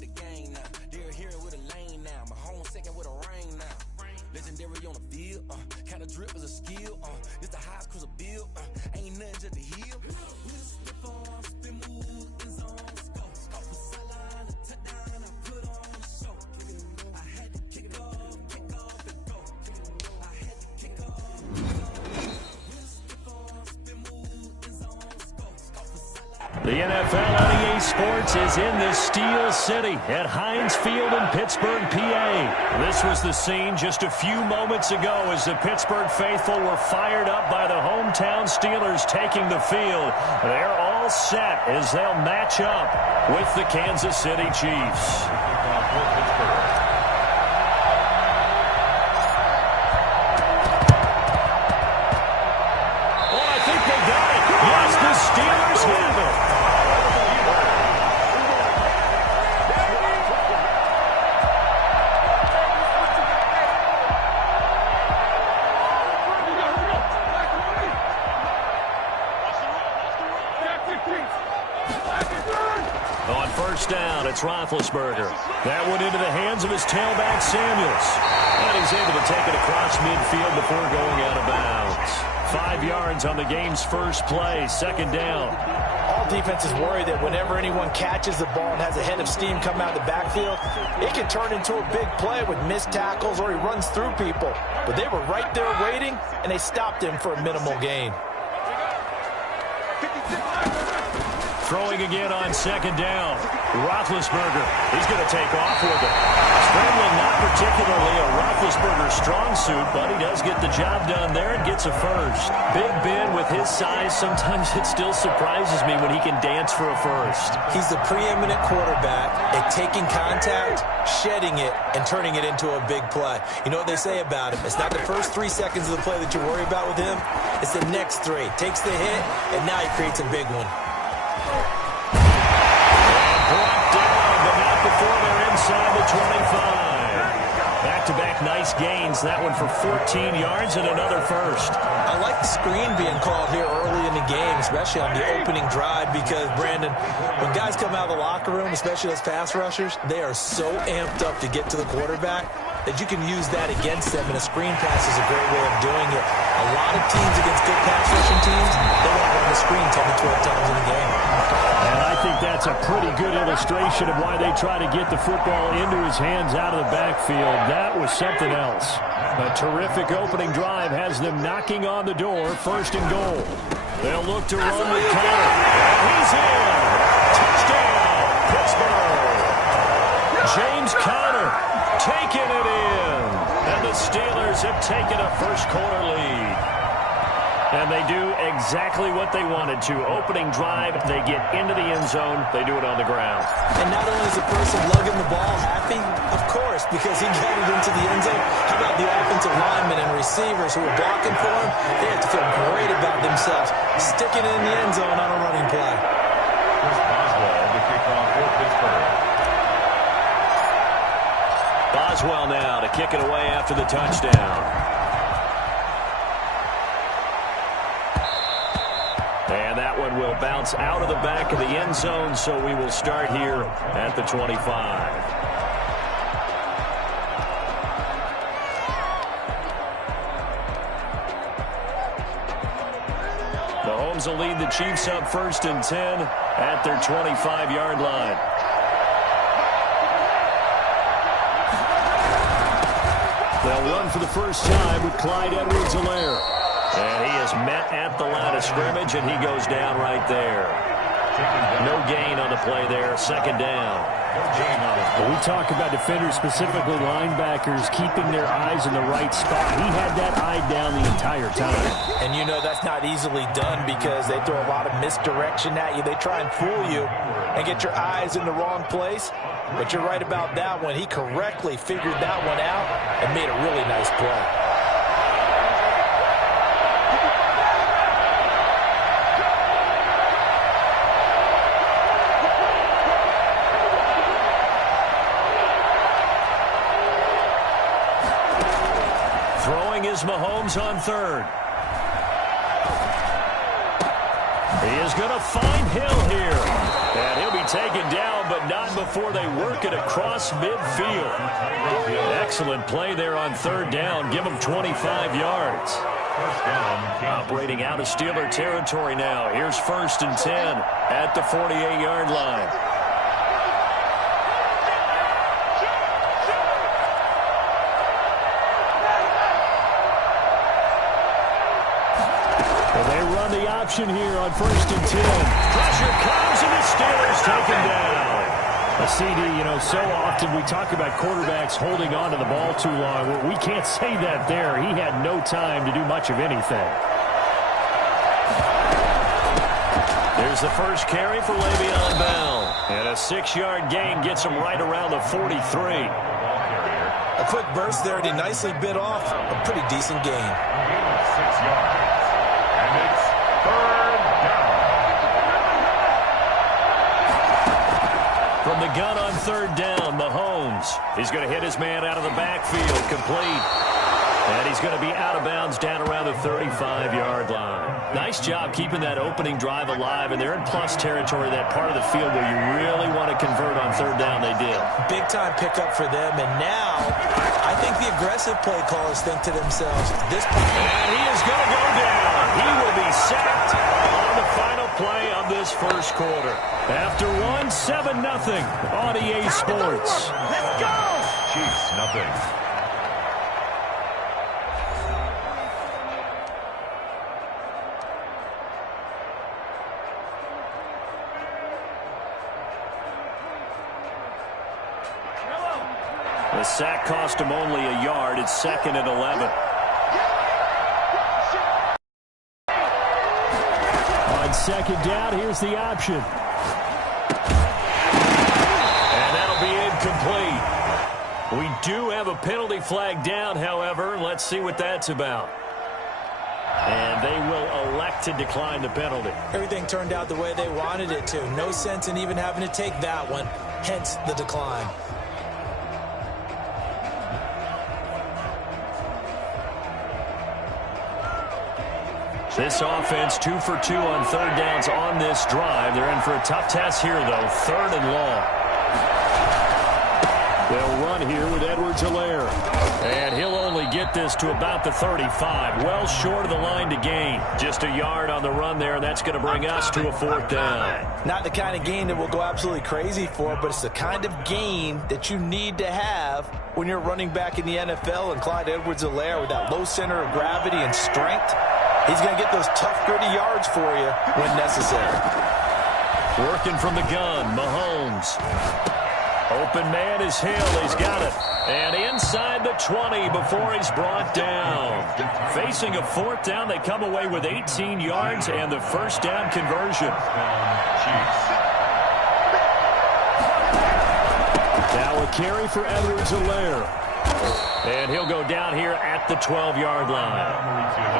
with the gang now. They're here with a lane now. My home second with a ring now. Legendary on the field, kind of drip is a skill. It's the highest cruiser bill. Ain't nothing just to heal. We slip on, spin move, in zone, scope. Scope for sideline, a touchdown, I put on the show. I had to kick off and go. I had to kick off. We slip on, spin move, in zone, scope. Scope for sideline. The NFL on EA Sports is in the Steel City at Heinz Field in Pittsburgh, PA. This was the scene just a few moments ago as the Pittsburgh faithful were fired up by the hometown Steelers taking the field. They're all set as they'll match up with the Kansas City Chiefs. Oh, I think they got it. Yes, the Steelers have it. On first down, it's Roethlisberger. That one into the hands of his tailback, Samuels. And he's able to take it across midfield before going out of bounds. 5 yards on the game's first play, second down. All defenses worry that whenever anyone catches the ball and has a head of steam come out of the backfield, it can turn into a big play with missed tackles or he runs through people. But they were right there waiting, and they stopped him for a minimal gain. Throwing again on second down. Roethlisberger, he's going to take off with it. Scrambling, not particularly a Roethlisberger strong suit, but he does get the job done there and gets a first. Big Ben with his size, sometimes it still surprises me when he can dance for a first. He's the preeminent quarterback at taking contact, shedding it, and turning it into a big play. You know what they say about him? It's not the first 3 seconds of the play that you worry about with him. It's the next 3. Takes the hit, and now he creates a big one. Brought down, but not before they're inside the 25. Back-to-back nice gains. That one for 14 yards and another first. I like the screen being called here early in the game, especially on the opening drive, because, Brandon, when guys come out of the locker room, especially those pass rushers, they are so amped up to get to the quarterback that you can use that against them, and a screen pass is a great way of doing it. A lot of teams against good pass rushing teams, they want to run the screen 10 to 12 times in the game. And I think that's a pretty good illustration of why they try to get the football into his hands out of the backfield. That was something else. A terrific opening drive has them knocking on the door, first and goal. They'll look to run with Conner. He's in. Touchdown, Pittsburgh. James Conner taking it in. And the Steelers have taken a first quarter lead. And they do exactly what they wanted to. Opening drive, they get into the end zone. They do it on the ground. And not only is the person lugging the ball happy, of course, because he got it into the end zone. How about the offensive linemen and receivers who are blocking for him? They have to feel great about themselves, sticking it in the end zone on a running play. Boswell now to kick it away after the touchdown. And that one will bounce out of the back of the end zone, so we will start here at the 25. The Mahomes will lead the Chiefs up first and 10 at their 25-yard line. They'll run for the first time with Clyde Edwards-Helaire. And he is met at the line of scrimmage, and he goes down right there. No gain on the play there, second down. We talk about defenders, specifically linebackers, keeping their eyes in the right spot. He had that eye down the entire time. And you know that's not easily done because they throw a lot of misdirection at you. They try and fool you and get your eyes in the wrong place. But you're right about that one. He correctly figured that one out and made a really nice play. Throwing is Mahomes on third. He is going to find Hill here. And he'll be taken down, but not before they work it across midfield. Excellent play there on third down. Give them 25 yards. Operating out of Steeler territory now. Here's 1st and 10 at the 48-yard line. They run the option here on 1st and 10. Pressure comes, and the Steelers take him down. A CD, you know, so often we talk about quarterbacks holding on to the ball too long. Well, we can't say that there. He had no time to do much of anything. There's the first carry for Le'Veon Bell. And a 6-yard gain gets him right around the 43. A quick burst there, and he nicely bit off a pretty decent gain. 6 yards. And it's 3rd down. From the gun on 3rd down, Mahomes. He's going to hit his man out of the backfield, complete. And he's going to be out of bounds down around the 35-yard line. Nice job keeping that opening drive alive, and they're in plus territory, that part of the field where you really want to convert on 3rd down. They did. Big-time pickup for them, and now I think the aggressive play callers think to themselves, this play. And he is going to go down. He will be sacked on the final play of this first quarter. After 7-0 on EA Sports. Let's go! Chiefs, nothing. The sack cost him only a yard. It's 2nd and 11. On 2nd down, here's the option. And that'll be incomplete. We do have a penalty flag down, however. Let's see what that's about. And they will elect to decline the penalty. Everything turned out the way they wanted it to. No sense in even having to take that one, hence the decline. This offense 2 for 2 on 3rd downs on this drive. They're in for a tough test here, though. 3rd and long. They'll run here with Edwards-Helaire. And he'll only get this to about the 35. Well short of the line to gain. Just a yard on the run there, and that's going to bring us to a 4th down. Not the kind of gain that we'll go absolutely crazy for, but it's the kind of gain that you need to have when you're running back in the NFL. And Clyde Edwards-Helaire with that low center of gravity and strength, he's going to get those tough, gritty yards for you when necessary. Working from the gun, Mahomes. Open man is Hill. He's got it. And inside the 20 before he's brought down. Facing a 4th down, they come away with 18 yards and the 1st down conversion. Now a carry for Edwards-Helaire. And he'll go down here at the 12-yard line.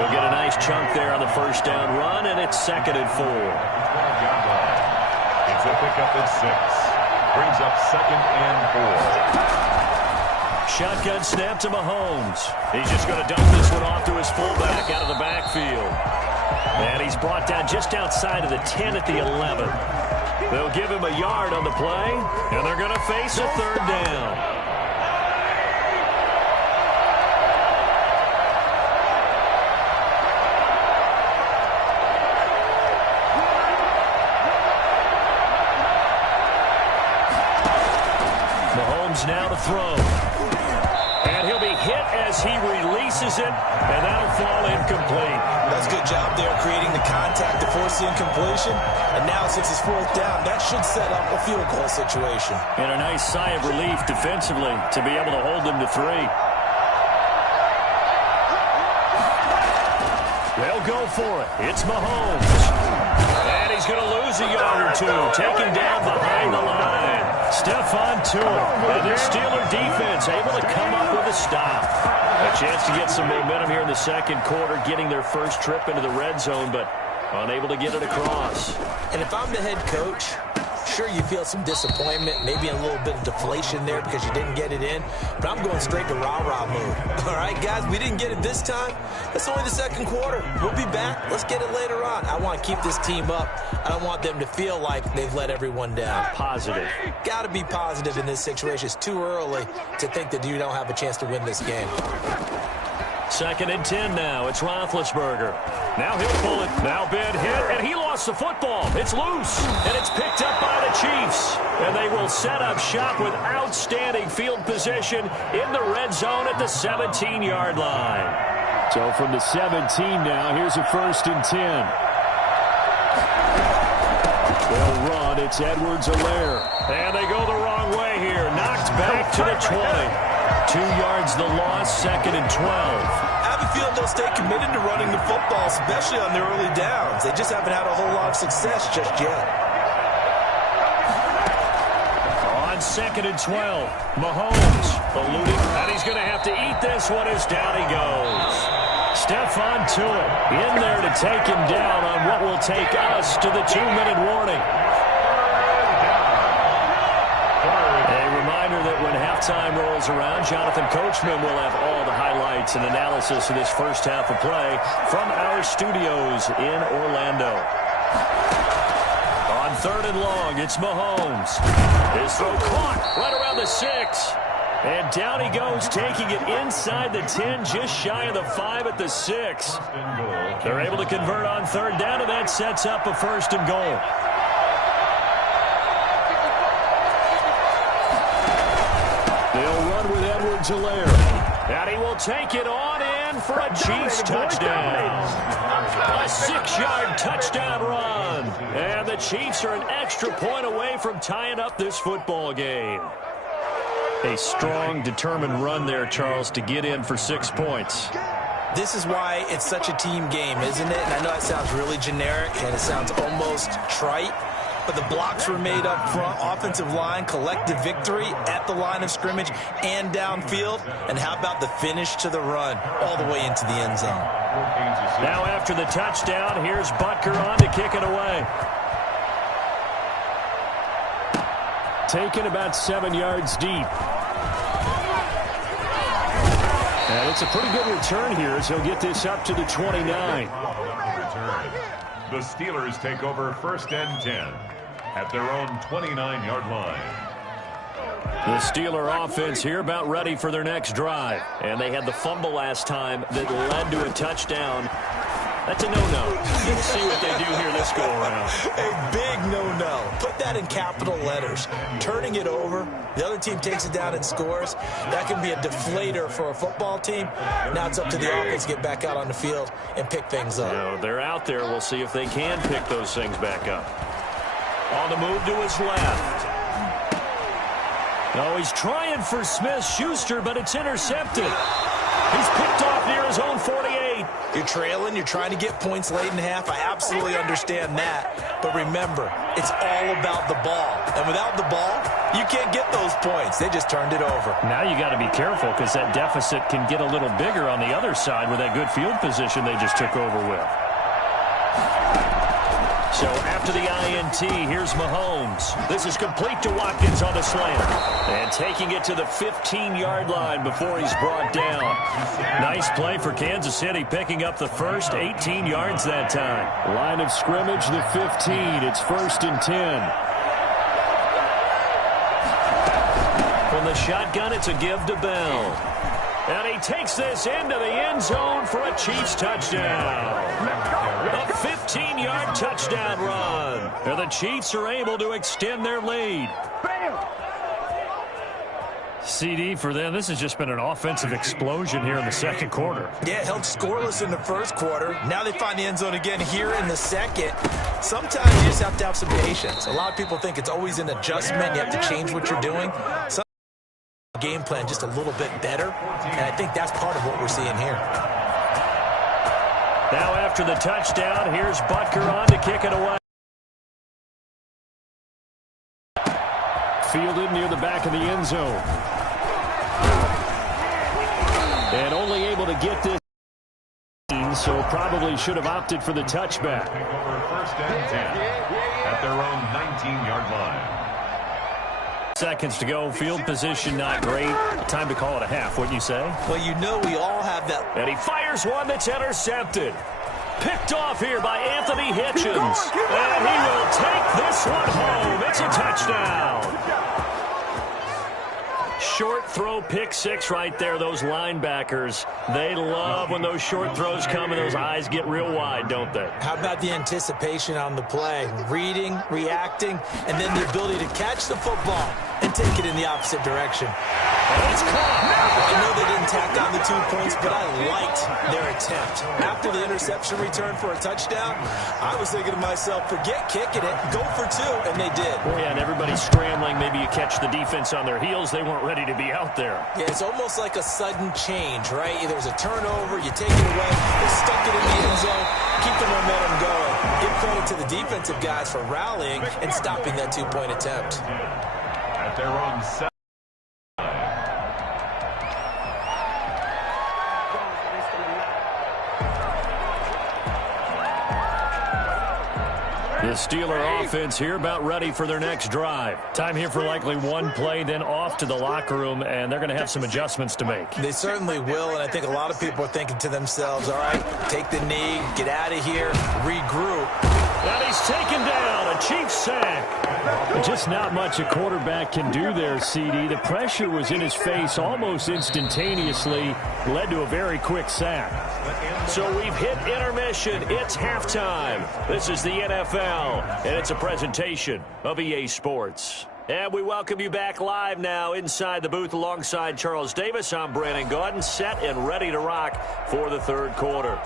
He'll get a nice chunk there on the 1st down run, and it's 2nd and 4. It's a pickup at 6. Brings up 2nd and 4. Shotgun snap to Mahomes. He's just going to dump this one off to his fullback out of the backfield. And he's brought down just outside of the 10 at the 11. They'll give him a yard on the play, and they're going to face a 3rd down. Now to throw. And he'll be hit as he releases it, and that'll fall incomplete. That's a good job there creating the contact to force the incompletion. And now since it's 4th down, that should set up a field goal situation. And a nice sigh of relief defensively to be able to hold them to 3. They'll go for it. It's Mahomes. And he's going to lose a yard or 2. Taken down behind the line. Stephon Tuitt, and the Steeler defense able to come up with a stop. A chance to get some momentum here in the 2nd quarter, getting their first trip into the red zone, but unable to get it across. And if I'm the head coach, Sure, you feel some disappointment, maybe a little bit of deflation there because you didn't get it in, but I'm going straight to rah-rah mode. All right, guys, we didn't get it this time. It's only the second quarter. We'll be back. Let's get it later on. I want to keep this team up. I don't want them to feel like they've let everyone down. Positive. Got to be positive in this situation. It's too early to think that you don't have a chance to win this game. 2nd and 10 now. It's Roethlisberger. Now he'll pull it. Now Ben hit, and he lost the football. It's loose, and it's picked up by the Chiefs. And they will set up shop with outstanding field position in the red zone at the 17-yard line. So from the 17 now, here's a 1st and 10. They'll run. It's Edwards-Helaire. And they go the wrong way here. Knocked back to the 20. 2 yards the loss, 2nd and 12. I have a feeling they'll stay committed to running the football, especially on their early downs. They just haven't had a whole lot of success just yet. On 2nd and 12, Mahomes eluding, and he's going to have to eat this one as down he goes. Stephon Tuitt in there to take him down on what will take us to the 2-minute warning. That when halftime rolls around, Jonathan Coachman will have all the highlights and analysis of this first half of play from our studios in Orlando. On 3rd and long, it's Mahomes. His throw caught right around the 6. And down he goes, taking it inside the 10, just shy of the 5 at the 6. They're able to convert on 3rd down, and that sets up a 1st and goal. Edwards-Helaire. And he will take it on in for a Chiefs touchdown. A 6-yard touchdown run. And the Chiefs are an extra point away from tying up this football game. A strong, determined run there, Charles, to get in for 6 points. This is why it's such a team game, isn't it? And I know it sounds really generic and it sounds almost trite, but the blocks were made up front, offensive line, collective victory at the line of scrimmage and downfield. And how about the finish to the run all the way into the end zone? Now after the touchdown, here's Butker on to kick it away. Taken about 7 yards deep. And it's a pretty good return here as he'll get this up to the 29. The Steelers take over 1st and 10 at their own 29-yard line. The Steeler offense here about ready for their next drive. And they had the fumble last time that led to a touchdown. That's a no-no. Let's see what they do here this go-around. A big no-no. Put that in capital letters. Turning it over, the other team takes it down and scores. That can be a deflator for a football team. Now it's up to the offense to get back out on the field and pick things up. No, they're out there. We'll see if they can pick those things back up. On the move to his left. Oh, he's trying for Smith-Schuster, but it's intercepted. He's picked off near his own 48. You're trailing. You're trying to get points late in half. I absolutely understand that. But remember, it's all about the ball. And without the ball, you can't get those points. They just turned it over. Now you got to be careful because that deficit can get a little bigger on the other side with that good field position they just took over with. So after the INT, here's Mahomes. This is complete to Watkins on the slant. And taking it to the 15-yard line before he's brought down. Nice play for Kansas City, picking up the first 18 yards that time. Line of scrimmage, the 15. It's 1st and 10. From the shotgun, it's a give to Bell. And he takes this into the end zone for a Chiefs touchdown. A 15-yard touchdown run. And the Chiefs are able to extend their lead. CD for them, this has just been an offensive explosion here in the second quarter. Yeah, held scoreless in the first quarter. Now they find the end zone again here in the second. Sometimes you just have to have some patience. A lot of people think it's always an adjustment. You have to change what you're doing. Game plan just a little bit better, and I think that's part of what we're seeing here. Now after the touchdown, here's Butker on to kick it away. Fielded near the back of the end zone. And only able to get this so probably should have opted for the touchback. Take over first and 10 at their own 19-yard line. Seconds to go. Field position not great. Time to call it a half, wouldn't you say? Well, you know we all have that. And he fires one that's intercepted. Picked off here by Anthony Hitchens. And he will take this one home. It's a touchdown. Short throw, pick six right there. Those linebackers, they love when those short throws come and those eyes get real wide, don't they? How about the anticipation on the play? Reading, reacting, and then the ability to catch the football and take it in the opposite direction. And it's caught. I know they didn't tack on the 2 points, but I liked their attempt. After the interception return for a touchdown, I was thinking to myself, forget kicking it, go for two, and they did. Well, yeah, and everybody's scrambling. Maybe you catch the defense on their heels. They weren't ready to be out there. Yeah, it's almost like a sudden change, right? There's a turnover, you take it away, they stuck it in the end zone, keep the momentum going. Give credit to the defensive guys for rallying and stopping that 2-point attempt. At their own 7. The Steeler offense here about ready for their next drive. Time here for likely one play, then off to the locker room, and they're going to have some adjustments to make. They certainly will, and I think a lot of people are thinking to themselves, all right, take the knee, get out of here, regroup. And he's taken down, a Chiefs sack. Just not much a quarterback can do there, CD. The pressure was in his face almost instantaneously, led to a very quick sack. So we've hit intermission. It's halftime. This is the NFL, and it's a presentation of EA Sports. And we welcome you back live now inside the booth alongside Charles Davis. I'm Brandon Gaudin, set and ready to rock for the third quarter.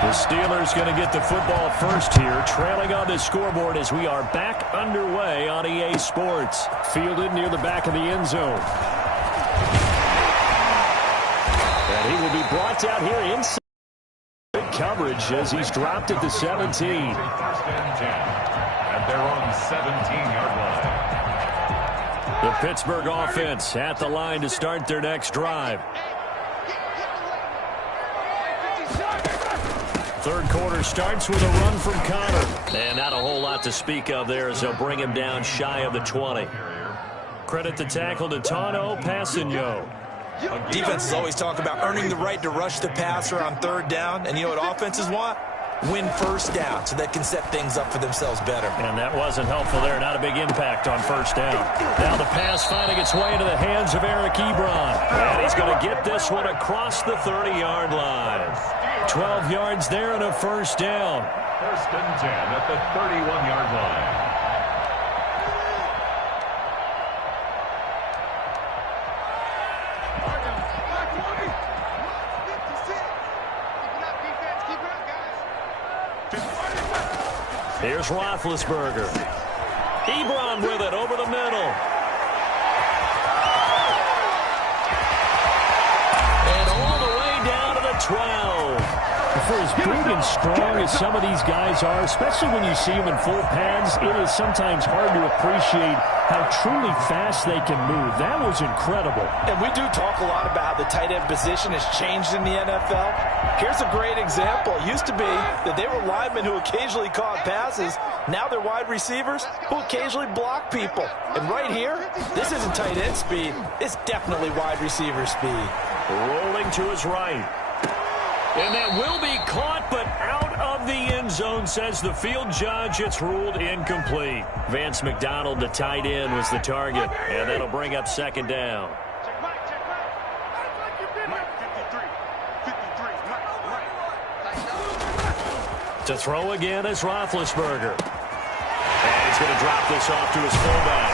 The Steelers going to get the football first here, trailing on the scoreboard as we are back underway on EA Sports. Fielded near the back of the end zone. And he will be brought out here inside. Good coverage as he's dropped at the 17. First and 10 at their own 17-yard line. The Pittsburgh offense at the line to start their next drive. Third quarter starts with a run from Connor. And not a whole lot to speak of there as they'll bring him down shy of the 20. Credit the tackle to Tano Passigno. Defenses always talk about earning the right to rush the passer on third down. And you know what offenses want? Win first down so they can set things up for themselves better. And that wasn't helpful there. Not a big impact on first down. Now the pass finding its way into the hands of Eric Ebron. And he's going to get this one across the 30-yard line. 12 yards there and a first down. First and 10 at the 31-yard line. Here's Roethlisberger. Ebron with it over the middle. And all the way down to the 12. For as big and strong as some of these guys are, especially when you see them in full pads, it is sometimes hard to appreciate how truly fast they can move. That was incredible. And we do talk a lot about how the tight end position has changed in the NFL. Here's a great example. It used to be that they were linemen who occasionally caught passes. Now they're wide receivers who occasionally block people. And right here, this isn't tight end speed. It's definitely wide receiver speed. Rolling to his right. And that will be caught, but out of the end zone, says the field judge. It's ruled incomplete. Vance McDonald, the tight end, was the target. And that'll bring up second down. To throw again is Roethlisberger. And he's going to drop this off to his fullback.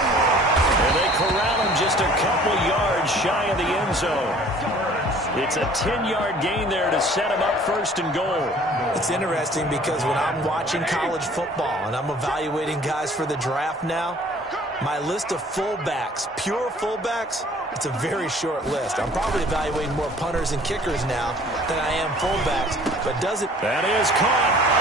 And they corral him just a couple yards shy of the end zone. It's a 10-yard gain there to set him up first and goal. It's interesting because when I'm watching college football and I'm evaluating guys for the draft now, my list of fullbacks, pure fullbacks, it's a very short list. I'm probably evaluating more punters and kickers now than I am fullbacks. But does it? That is caught.